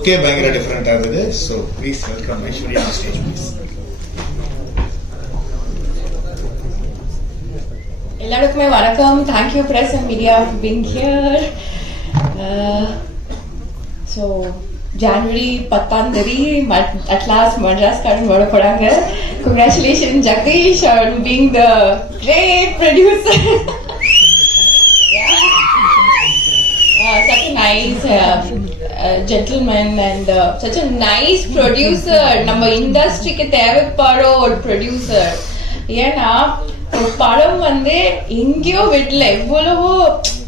லுக்கே பயங்கர டிஃபரெண்டா இருந்தது. So please welcome Aishwarya on stage please. எல்லாருக்குமே வணக்கம். Thank you press and media for being here. So January 10 at last Madraskaaran வர போறாங்க. Congratulation Jagadish on being the great producer. Such a nice gentleman and such a nice producer. நம்ம இண்டஸ்ட்ரிக்கு தேவைப்படுற ஒரு ப்ரொடியூசர். ஏன்னா ஒரு படம் வந்து எங்கேயோ வீட்டுல எவ்வளவோ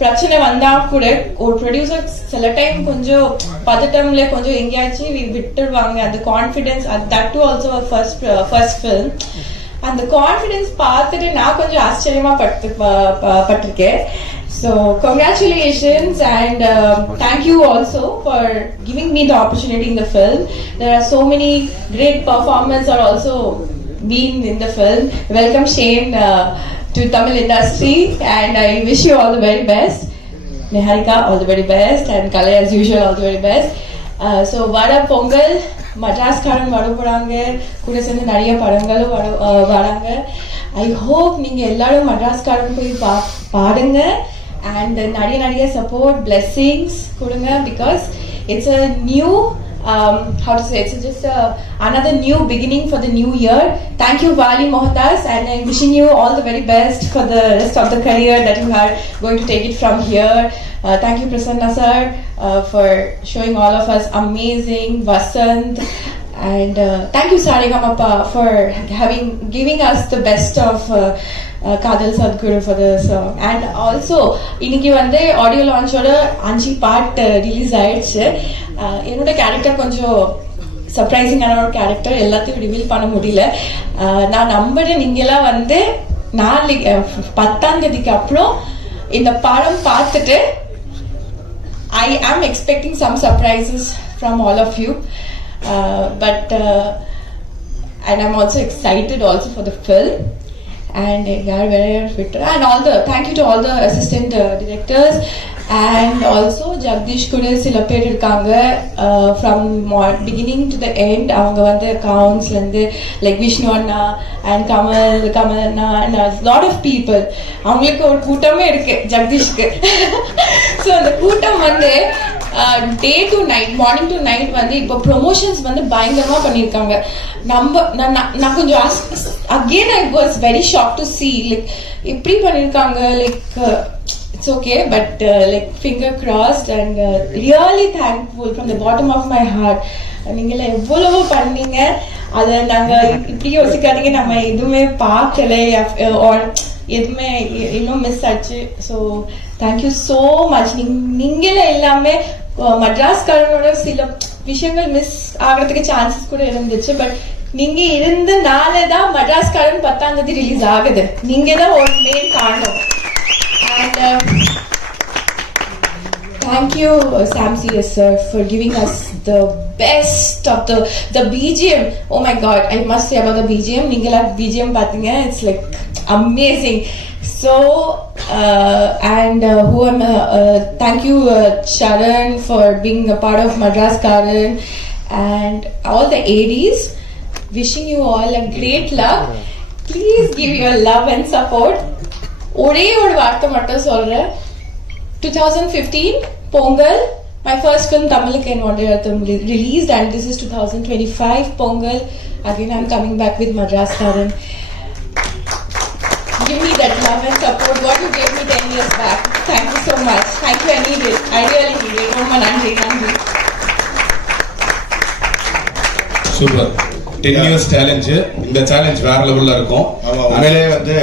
பிரச்சனை வந்தா கூட ஒரு ப்ரொடியூசர் சில டைம் கொஞ்சம் பதட்டம்ல கொஞ்சம் எங்கேயாச்சும் விட்டுடுவாங்க. அந்த confidence, that to also first film. அந்த கான்ஃபிடன்ஸ் பார்த்துட்டு நான் கொஞ்சம் ஆச்சரியமா பட்டிருக்கேன். So congratulations and thank you also for giving me the opportunity in the film. There are so many great performers are also been in the film. Welcome Shane to Tamil industry and I wish you all the very best. Niharika, all the very best, and Kalai as usual all the very best. So vada pongal Madras காரன் வர போறாங்க. கூட சேர்ந்து நிறைய படங்களும் வராங்க. I hope நீங்க எல்லாரும் மட்ராஸ் காரன் போய் பாடுங்க and நிறைய support blessings கொடுங்க because it's a new how to say, it's just another new beginning for the new year. Thank you Vali Mohtas and I'm wishing you all the very best for the rest of the career that you are going to take it from here. Thank you Prasanna sir for showing all of us amazing Vasant and thank you Saregamappa for giving us the best of Kadal Sadhguru for the song. And also இன்னைக்கு வந்து ஆடியோ லான்ச்சோட 5 part release ஆயிடுச்சு. என்னோட கேரக்டர் கொஞ்சம் சர்ப்ரைசிங்கான ஒரு கேரக்டர், எல்லாத்தையும் ரிவீல் பண்ண முடியல. நான் நம்புறேன் நீங்கெல்லாம் வந்து 10 அப்புறம் இந்த படம் பார்த்துட்டு I am expecting some surprises from all of you. And I'm also excited also for the film. And and all the thank you to all the assistant directors and also Jagdish kude sila per irukanga from beginning to the end. Avanga vande accounts lende like Vishnu Anna and Kamal Anna and a lot of people. Avangalukku or kootame irukku Jagdishku. So the kootam vande day to night, morning to night வந்து இப்போ ப்ரொமோஷன்ஸ் வந்து பயங்கரமா பண்ணிருக்காங்க. நான் கொஞ்சம் again I was very shocked to see like இப்படி பண்ணிருக்காங்க. like it's okay but like finger crossed and really thankful from the bottom of my heart. நீங்க எவ்வளவு பண்ணீங்க, அதை நாங்க இப்படி யோசிக்காதீங்க நம்ம எதுவுமே பார்க்கல or எதுவுமே இன்னும் மிஸ் ஆச்சு. So thank you so much. நீங்களே எல்லாமே மட்ராஸ் காரனோட சில விஷயங்கள் மிஸ் ஆகிறதுக்கு சான்சஸ் கூட இருந்துச்சு. பட் நீங்க இருந்தனால தான் மட்ராஸ் காரன் 10 ரிலீஸ் ஆகுது. நீங்க தான் ஒரு மெயின் காரணம். And thank you Sam CS sir for giving us the best of the BGM. Oh my god, I must say about the BGM. நீங்களா BGM பாத்தீங்க, it's like amazing. So and thank you Sharan for being a part of Madras Karan and all the ADs. Wishing you all a great luck. Please give your love and support. ஒரே ஒரு வார்த்தை மட்டும் சொல்றேன். 2015 Pongal, my first film Tamil released and this is 2025 Pongal. Again I'm coming back with Madras Karan. Give me that love and support what you gave me 10 years back. Thank you so much. Thank you, I need it. I really need it. Romma nandri. Super. 10 years challenge. இந்த சேலஞ்ச் வேற லெவல்ல இருக்கும். உண்மையிலே வந்து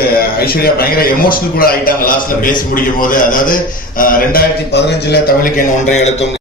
ஐஸ்வர்யா பயங்கர எமோஷனல் கூட ஆயிட்டாங்க லாஸ்ட்ல பேசி முடிக்கும் போது. அதாவது 2015 தமிழுக்கு ஒன்றை எழுத்தும்